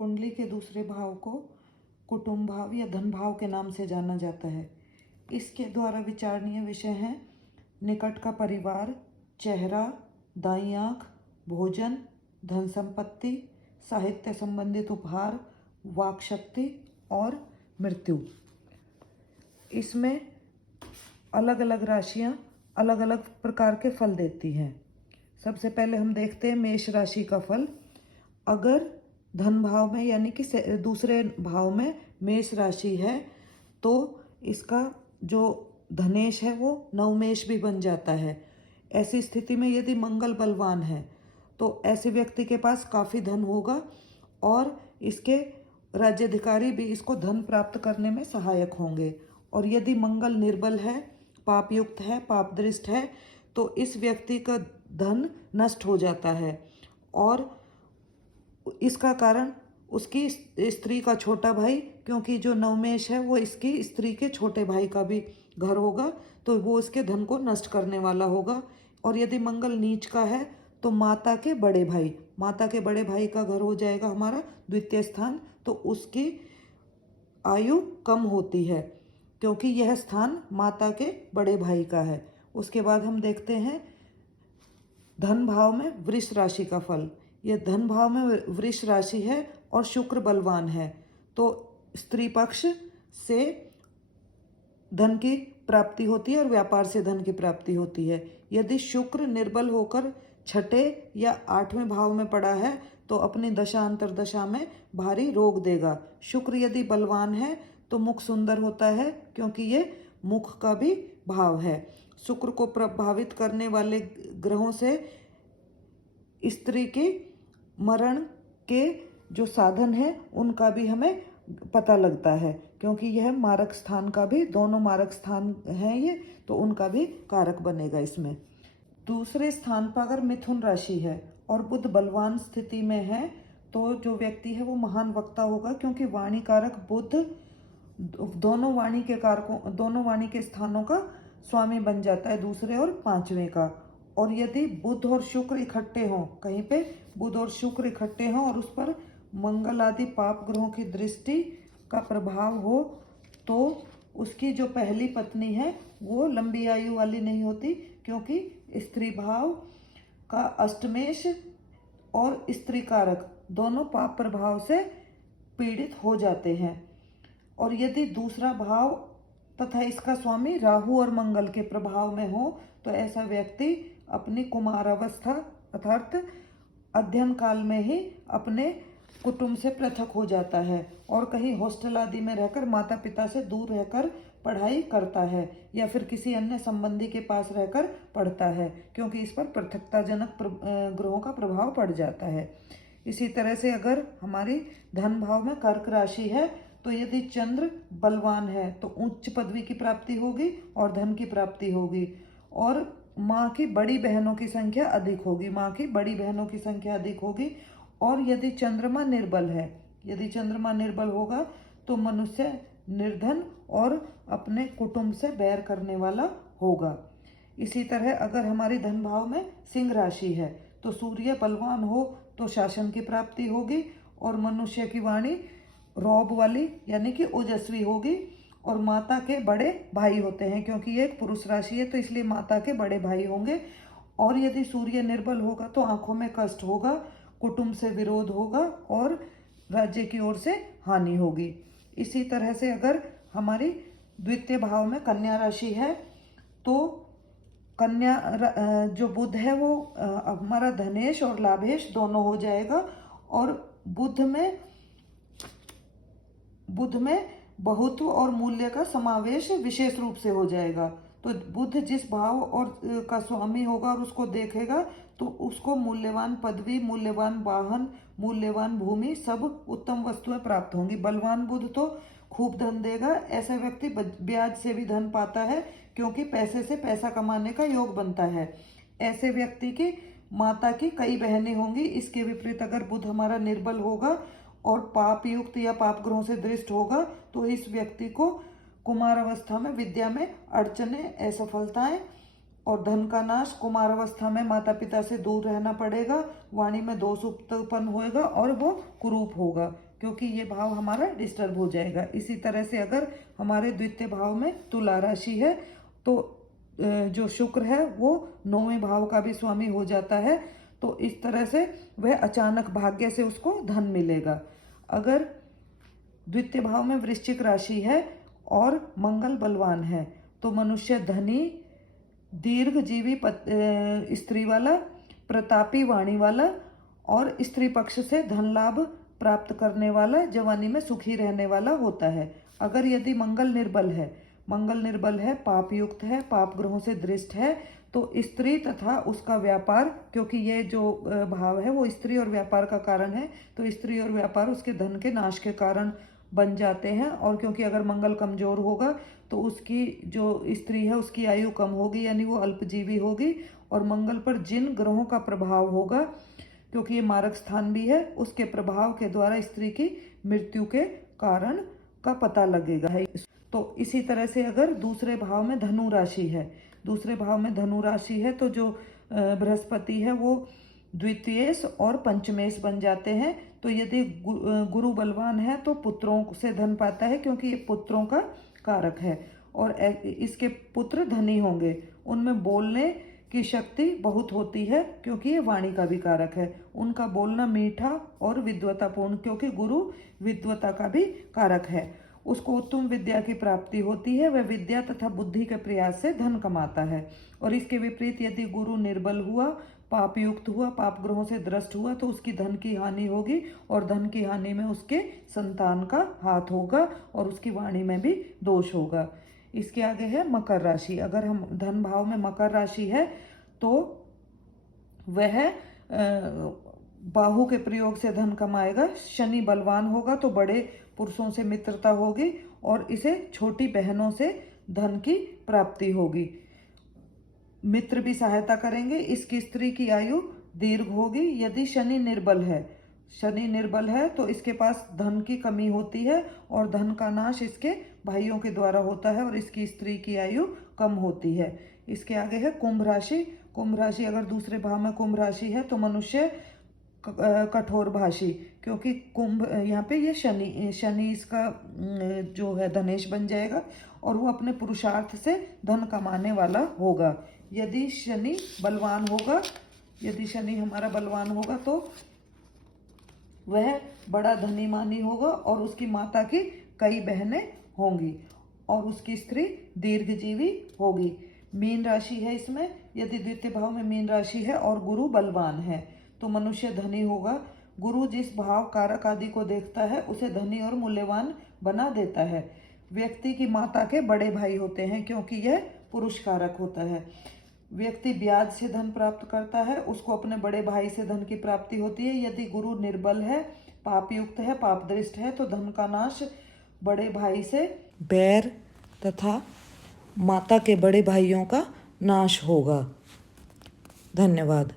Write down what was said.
कुंडली के दूसरे भाव को कुटुंब भाव या धन भाव के नाम से जाना जाता है। इसके द्वारा विचारणीय विषय हैं निकट का परिवार, चेहरा, दाईं आँख, भोजन, धन संपत्ति, साहित्य संबंधित उपहार, वाक शक्ति और मृत्यु। इसमें अलग अलग राशियां अलग अलग प्रकार के फल देती हैं। सबसे पहले हम देखते हैं मेष राशि का फल। अगर धन भाव में यानी कि दूसरे भाव में मेष राशि है तो इसका जो धनेश है वो नवमेष भी बन जाता है। ऐसी स्थिति में यदि मंगल बलवान है तो ऐसे व्यक्ति के पास काफ़ी धन होगा और इसके राज्याधिकारी भी इसको धन प्राप्त करने में सहायक होंगे। और यदि मंगल निर्बल है, पाप युक्त है, पाप दृष्ट है तो इस व्यक्ति का धन नष्ट हो जाता है और इसका कारण उसकी स्त्री का छोटा भाई, क्योंकि जो नवमेष है वो इसकी स्त्री के छोटे भाई का भी घर होगा तो वो इसके धन को नष्ट करने वाला होगा। और यदि मंगल नीच का है तो माता के बड़े भाई का घर हो जाएगा हमारा द्वितीय स्थान, तो उसकी आयु कम होती है क्योंकि यह स्थान माता के बड़े भाई का है। उसके बाद हम देखते हैं धन भाव में वृष राशि का फल। यह धन भाव में वृष राशि है और शुक्र बलवान है तो स्त्री पक्ष से धन की प्राप्ति होती है और व्यापार से धन की प्राप्ति होती है। यदि शुक्र निर्बल होकर छठे या आठवें भाव में पड़ा है तो अपनी दशा अंतरदशा में भारी रोग देगा। शुक्र यदि बलवान है तो मुख सुंदर होता है क्योंकि ये मुख का भी भाव है। शुक्र को प्रभावित करने वाले ग्रहों से स्त्री के मरण के जो साधन है उनका भी हमें पता लगता है क्योंकि यह मारक स्थान का भी, दोनों मारक स्थान हैं ये, तो उनका भी कारक बनेगा इसमें। दूसरे स्थान पर अगर मिथुन राशि है और बुध बलवान स्थिति में है तो जो व्यक्ति है वो महान वक्ता होगा क्योंकि वाणी कारक बुध दोनों वाणी के स्थानों का स्वामी बन जाता है, दूसरे और पांचवें का। और यदि बुध और शुक्र इकट्ठे हों, कहीं पे बुध और शुक्र इकट्ठे हों और उस पर मंगल आदि पाप ग्रहों की दृष्टि का प्रभाव हो तो उसकी जो पहली पत्नी है वो लंबी आयु वाली नहीं होती क्योंकि स्त्री भाव का अष्टमेश और स्त्री कारक दोनों पाप प्रभाव से पीड़ित हो जाते हैं। और यदि दूसरा भाव तथा इसका स्वामी राहु और मंगल के प्रभाव में हो तो ऐसा व्यक्ति अपनी कुमारावस्था अर्थात अध्ययन काल में ही अपने कुटुंब से पृथक हो जाता है और कहीं हॉस्टल आदि में रहकर माता पिता से दूर रहकर पढ़ाई करता है या फिर किसी अन्य संबंधी के पास रहकर पढ़ता है क्योंकि इस पर पृथकताजनक ग्रहों का प्रभाव पड़ जाता है। इसी तरह से अगर हमारी धन भाव में कर्क राशि है तो यदि चंद्र बलवान है तो उच्च पदवी की प्राप्ति होगी और धन की प्राप्ति होगी और माँ की बड़ी बहनों की संख्या अधिक होगी। और यदि चंद्रमा निर्बल होगा तो मनुष्य निर्धन और अपने कुटुंब से बैर करने वाला होगा। इसी तरह अगर हमारी धन भाव में सिंह राशि है तो सूर्य बलवान हो तो शासन की प्राप्ति होगी और मनुष्य की वाणी रौब वाली यानी कि ओजस्वी होगी और माता के बड़े भाई होते हैं क्योंकि ये एक पुरुष राशि है तो इसलिए माता के बड़े भाई होंगे। और यदि सूर्य निर्बल होगा तो आंखों में कष्ट होगा, कुटुंब से विरोध होगा और राज्य की ओर से हानि होगी। इसी तरह से अगर हमारी द्वितीय भाव में कन्या राशि है तो कन्या जो बुध है वो हमारा धनेश और लाभेश दोनों हो जाएगा और बुध में बहुत्व और मूल्य का समावेश विशेष रूप से हो जाएगा। तो बुध जिस भाव और का स्वामी होगा और उसको देखेगा तो उसको मूल्यवान पदवी, मूल्यवान वाहन, मूल्यवान भूमि, सब उत्तम वस्तुएं प्राप्त होंगी। बलवान बुध तो खूब धन देगा, ऐसा व्यक्ति ब्याज से भी धन पाता है क्योंकि पैसे से पैसा कमाने का योग बनता है। ऐसे व्यक्ति की माता की कई बहनें होंगी। इसके विपरीत अगर बुध हमारा निर्बल होगा और पाप युक्त या पाप ग्रहों से दृष्ट होगा तो इस व्यक्ति को कुमार अवस्था में विद्या में अड़चने, असफलताएं और धन का नाश, कुमार अवस्था में माता पिता से दूर रहना पड़ेगा, वाणी में दोष उत्पन्न होएगा और वो कुरूप होगा। क्योंकि ये भाव हमारा डिस्टर्ब हो जाएगा। इसी तरह से अगर हमारे द्वितीय भाव में तुला राशि है तो जो शुक्र है वो 9वें भाव का भी स्वामी हो जाता है, तो इस तरह से वह अचानक भाग्य से उसको धन मिलेगा। अगर द्वितीय भाव में वृश्चिक राशि है और मंगल बलवान है तो मनुष्य धनी, दीर्घजीवी स्त्री वाला, प्रतापी वाणी वाला और स्त्री पक्ष से धन लाभ प्राप्त करने वाला, जवानी में सुखी रहने वाला होता है। अगर यदि मंगल निर्बल है, पाप युक्त है, पाप ग्रहों से दृष्ट है, तो स्त्री तथा उसका व्यापार, क्योंकि ये जो भाव है वो स्त्री और व्यापार का कारण है, तो स्त्री और व्यापार उसके धन के नाश के कारण बन जाते हैं। और क्योंकि अगर मंगल कमजोर होगा तो उसकी जो स्त्री है उसकी आयु कम होगी, यानी वो अल्पजीवी होगी। और मंगल पर जिन ग्रहों का प्रभाव होगा, क्योंकि ये मारक स्थान भी है, उसके प्रभाव के द्वारा स्त्री की मृत्यु के कारण का पता लगेगा। तो इसी तरह से अगर दूसरे भाव में धनु राशि है तो जो बृहस्पति है वो द्वितीयेश और पंचमेश बन जाते हैं। तो यदि गुरु बलवान है तो पुत्रों से धन पाता है, क्योंकि ये पुत्रों का कारक है और इसके पुत्र धनी होंगे। उनमें बोलने की शक्ति बहुत होती है, क्योंकि ये वाणी का भी कारक है। उनका बोलना मीठा और विद्वतापूर्ण, क्योंकि गुरु विद्वता का भी कारक है। उसको उत्तम विद्या की प्राप्ति होती है, वह विद्या तथा बुद्धि के प्रयास से धन कमाता है। और इसके विपरीत यदि गुरु निर्बल हुआ, पाप युक्त हुआ, पाप ग्रहों से द्रष्ट हुआ, तो उसकी धन की हानि होगी और धन की हानि में उसके संतान का हाथ होगा और उसकी वाणी में भी दोष होगा। इसके आगे है मकर राशि। अगर हम धन भाव में मकर राशि है तो वह बाहु के प्रयोग से धन कमाएगा। शनि बलवान होगा तो बड़े पुरुषों से मित्रता होगी और इसे छोटी बहनों से धन की प्राप्ति होगी। मित्र भी सहायता करेंगे। इसकी स्त्री की आयु दीर्घ होगी। यदि शनि निर्बल है तो इसके पास धन की कमी होती है और धन का नाश इसके भाइयों के द्वारा होता है और इसकी स्त्री की आयु कम होती है। इसके आगे है कुंभ राशि। कुंभ राशि अगर दूसरे भाव में कुंभ राशि है तो मनुष्य कठोर भाषी, क्योंकि कुंभ यहाँ पे ये शनि इसका जो है धनेश बन जाएगा और वो अपने पुरुषार्थ से धन कमाने वाला होगा। यदि शनि हमारा बलवान होगा तो वह बड़ा धनी मानी होगा और उसकी माता की कई बहनें होंगी और उसकी स्त्री दीर्घजीवी होगी। मीन राशि है इसमें। यदि द्वितीय भाव में मीन राशि है और गुरु बलवान है तो मनुष्य धनी होगा। गुरु जिस भाव कारक आदि को देखता है उसे धनी और मूल्यवान बना देता है। व्यक्ति की माता के बड़े भाई होते हैं, क्योंकि यह पुरुष कारक होता है। व्यक्ति ब्याज से धन प्राप्त करता है, उसको अपने बड़े भाई से धन की प्राप्ति होती है। यदि गुरु निर्बल है, पाप युक्त है, पाप दृष्ट है, तो धन का नाश बड़े भाई से बैर तथा माता के बड़े भाइयों का नाश होगा। धन्यवाद।